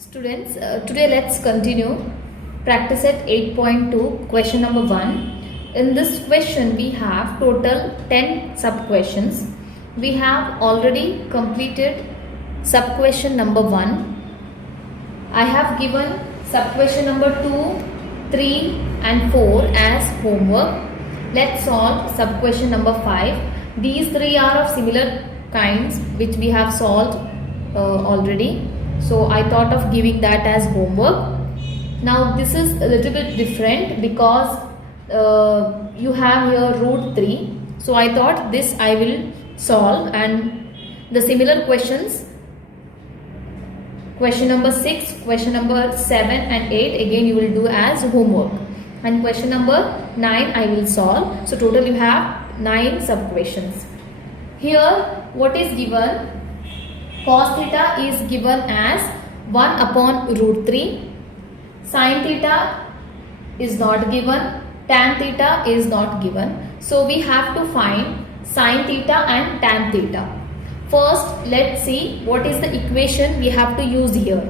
Students, today let's continue practice at 8.2 question number 1. In this question we have total 10 sub questions. We have already completed sub question number 1. I have given sub question number 2, 3 and 4 as homework. Let's solve sub question number 5. These three are of similar kinds which we have solved already. So I thought of giving that as homework. Now this is a little bit different because you have here root 3. So I thought this I will solve, and the similar questions, question number 6, question number 7 and 8 again you will do as homework, and question number 9 I will solve. So total you have 9 sub questions. Here what is given? Cos theta is given as 1 upon root 3. Sin theta is not given. Tan theta is not given. So we have to find sin theta and tan theta. First, let's see what is the equation we have to use here.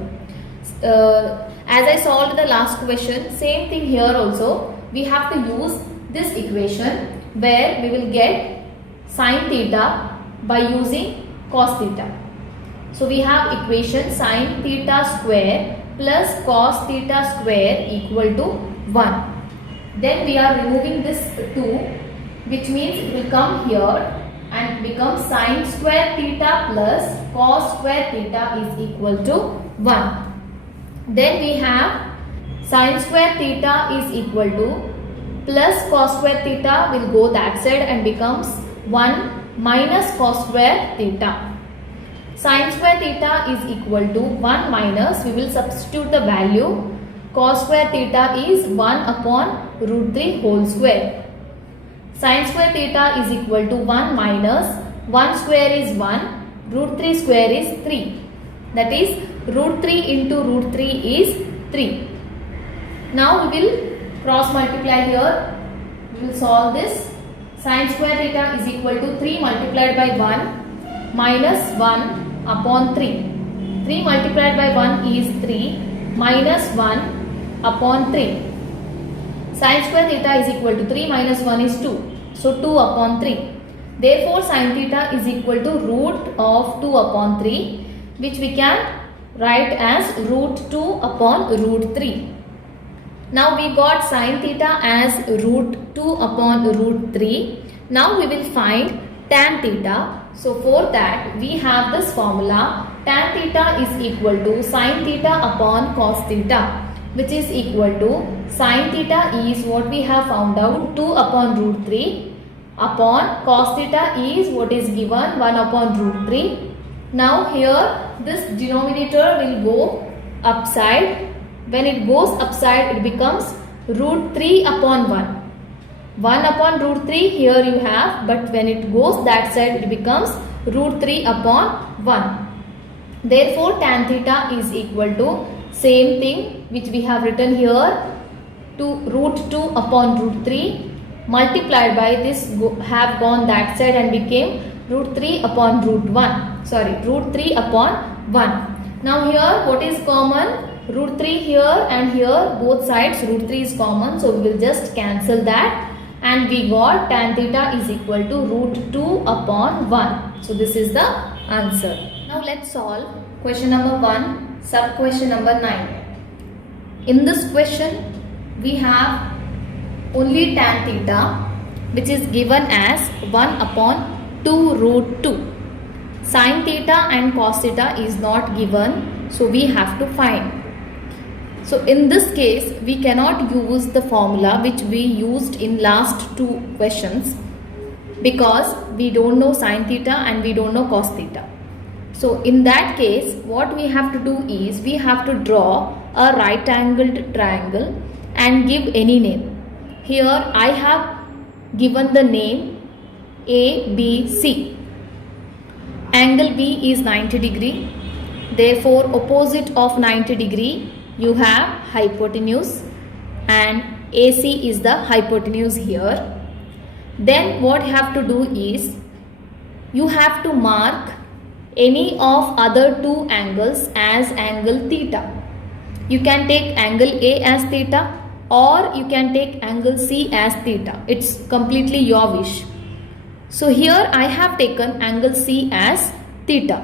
As I solved the last question, same thing here also. We have to use this equation where we will get sin theta by using cos theta. So we have equation sin theta square plus cos theta square equal to 1. Then we are removing this 2, which means it will come here and become sin square theta plus cos square theta is equal to 1. Then we have sin square theta is equal to plus cos square theta will go that side and becomes 1 minus cos square theta. Sin square theta is equal to 1 minus, we will substitute the value, cos square theta is 1 upon root 3 whole square. Sin square theta is equal to 1 minus 1 square is 1, root 3 square is 3. That is root 3 into root 3 is 3. Now we will cross multiply here. We will solve this. Sin square theta is equal to 3 multiplied by 1 minus 1 upon 3. 3 multiplied by 1 is 3 minus 1 upon 3. Sin square theta is equal to 3 minus 1 is 2. So 2 upon 3. Therefore sin theta is equal to root of 2 upon 3, which we can write as root 2 upon root 3. Now we got sin theta as root 2 upon root 3. Now we will find tan theta. So for that we have this formula, tan theta is equal to sin theta upon cos theta, which is equal to sin theta is what we have found out 2 upon root 3 upon cos theta is what is given 1 upon root 3. Now here this denominator will go upside. When it goes upside it becomes root 3 upon 1. 1 upon root 3 here you have, but when it goes that side it becomes root 3 upon 1. Therefore tan theta is equal to same thing which we have written here, to root 2 upon root 3 multiplied by this have gone that side and became root 3 upon root 1. Sorry, root 3 upon 1. Now here what is common? Root 3 here and here both sides root 3 is common, so we will just cancel that. And we got tan theta is equal to root 2 upon 1. So this is the answer. Now let's solve question number 1, sub question number 9. In this question we have only tan theta, which is given as 1 upon 2 root 2. Sin theta and cos theta is not given, so we have to find. So in this case we cannot use the formula which we used in last 2 questions because we don't know sin theta and we don't know cos theta. So in that case what we have to do is we have to draw a right angled triangle and give any name. Here I have given the name ABC. Angle B is 90 degree. Therefore opposite of 90 degree you have hypotenuse, and AC is the hypotenuse here. Then what you have to do is you have to mark any of other two angles as angle theta. You can take angle A as theta or you can take angle C as theta. It's completely your wish. So here I have taken angle C as theta.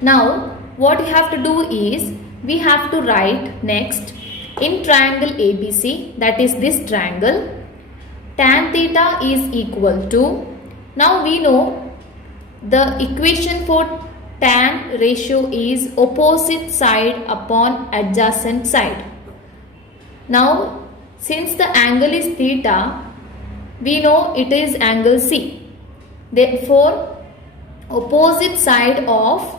Now what we have to do is we have to write next in triangle ABC, that is this triangle, tan theta is equal to, now we know the equation for tan ratio is opposite side upon adjacent side. Now since the angle is theta, we know it is angle C. Therefore opposite side of,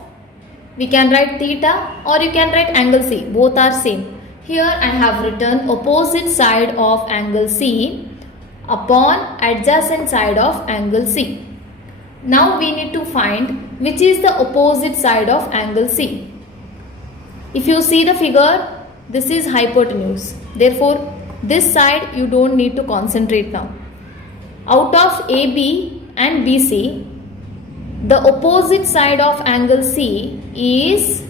we can write theta or you can write angle C, both are same. Here I have written opposite side of angle C upon adjacent side of angle C. Now we need to find which is the opposite side of angle C. If you see the figure, this is hypotenuse. Therefore this side you don't need to concentrate now. Out of AB and BC, the opposite side of angle C is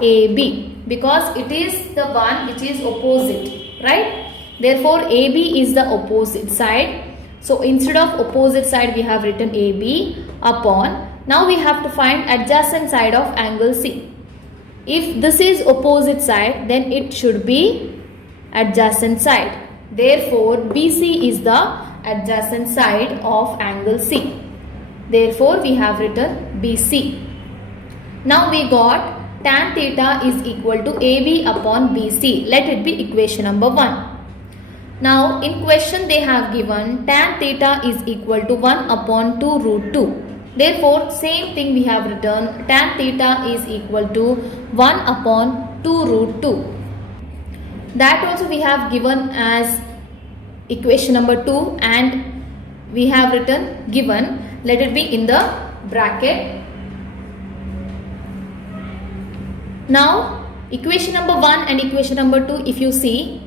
AB because it is the one which is opposite, right? Therefore AB is the opposite side. So instead of opposite side we have written AB upon. Now we have to find adjacent side of angle C. If this is opposite side, then it should be adjacent side. Therefore BC is the adjacent side of angle C. Therefore we have written BC. Now we got tan theta is equal to AB upon BC. Let it be equation number 1. Now in question they have given tan theta is equal to 1 upon 2 root 2. Therefore same thing we have written, tan theta is equal to 1 upon 2 root 2. That also we have given as equation number 2 and we have written given. Let it be in the bracket. Now equation number 1 and equation number 2, if you see,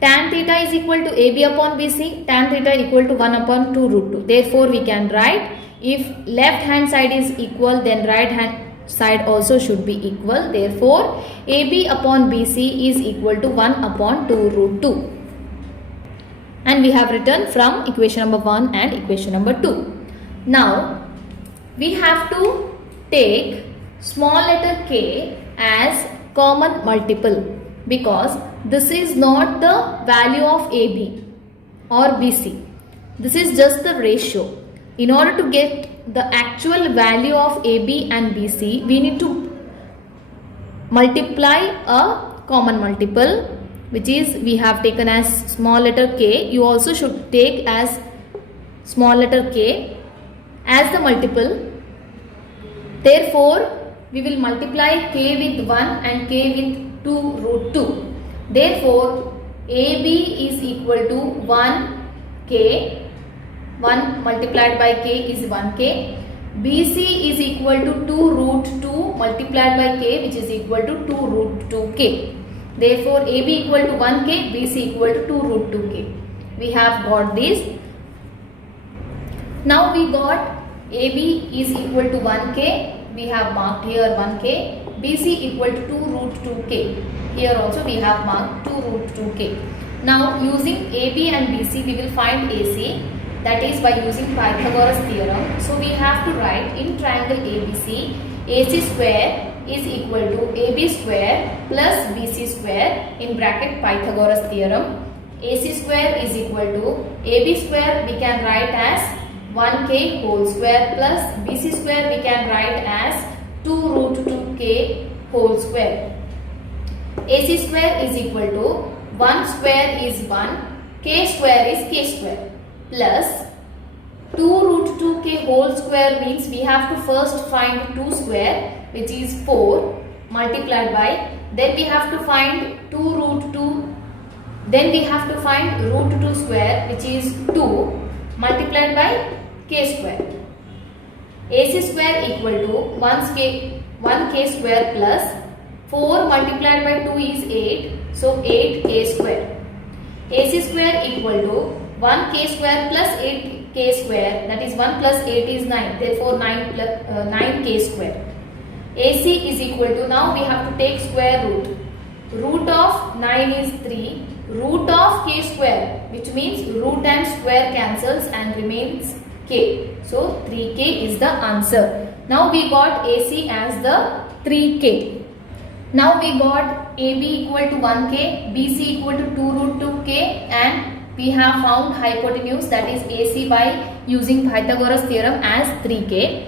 tan theta is equal to AB upon BC, tan theta equal to 1 upon 2 root 2. Therefore we can write, if left hand side is equal, then right hand side also should be equal. Therefore AB upon BC is equal to 1 upon 2 root 2. And we have written from equation number 1 and equation number 2. Now we have to take small letter k as common multiple because this is not the value of AB or BC. This is just the ratio. In order to get the actual value of AB and BC, we need to multiply a common multiple, which is we have taken as small letter k. You also should take as small letter k as the multiple. Therefore we will multiply k with 1 and k with 2 root 2. Therefore AB is equal to 1k, 1 multiplied by k is 1k. BC is equal to 2 root 2 multiplied by k, which is equal to 2 root 2k. Therefore AB equal to 1k, BC equal to 2 root 2k. We have got this. Now we got AB is equal to 1k. We have marked here 1k. BC equal to 2 root 2k. Here also we have marked 2 root 2k. Now using AB and BC we will find AC, that is by using Pythagoras theorem. So we have to write in triangle ABC, AC square is equal to AB square plus BC square in bracket Pythagoras theorem. AC square is equal to AB square we can write as 1k whole square plus BC square we can write as 2 root 2k whole square. AC square is equal to 1 square is 1, k square is k square plus 2 root 2k whole square means we have to first find 2 square, which is 4 multiplied by, then we have to find 2 root 2, then we have to find root 2 square, which is 2 multiplied by k square. AC square equal to 1k square plus 4 multiplied by 2 is 8, so 8k square. AC square equal to 1k square plus k square, that is 1 plus 8 is 9, therefore 9k square. AC is equal to, now we have to take square root. Root of 9 is 3, root of k square, which means root and square cancels and remains k. So 3k is the answer. Now we got AC as the 3k. Now we got AB equal to 1k, BC equal to 2 root 2k, and we have found hypotenuse, that is AC, by using Pythagoras theorem as 3k.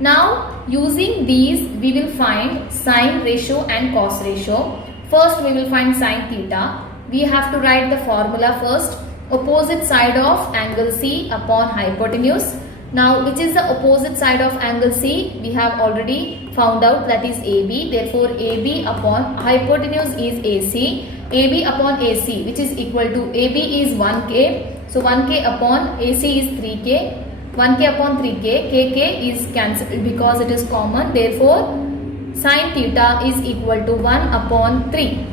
Now using these we will find sine ratio and cos ratio. First we will find sine theta. We have to write the formula first. Opposite side of angle C upon hypotenuse. Now which is the opposite side of angle C? We have already found out, that is AB. Therefore AB upon hypotenuse is AC. AB upon AC, which is equal to, AB is 1k. So 1k upon AC is 3k. 1k upon 3k, kk is cancelled because it is common. Therefore sine theta is equal to 1 upon 3.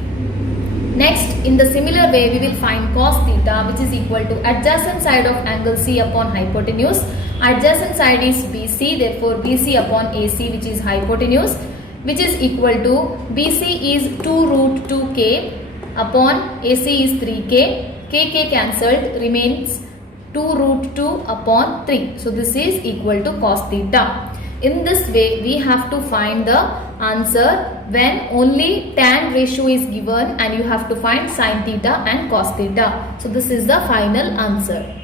Next, in the similar way, we will find cos theta, which is equal to adjacent side of angle C upon hypotenuse. Adjacent side is BC, therefore BC upon AC, which is hypotenuse, which is equal to, BC is 2 root 2k upon AC is 3k, kk cancelled, remains 2 root 2 upon 3. So this is equal to cos theta. In this way, we have to find the answer when only tan ratio is given and you have to find sin theta and cos theta. So this is the final answer.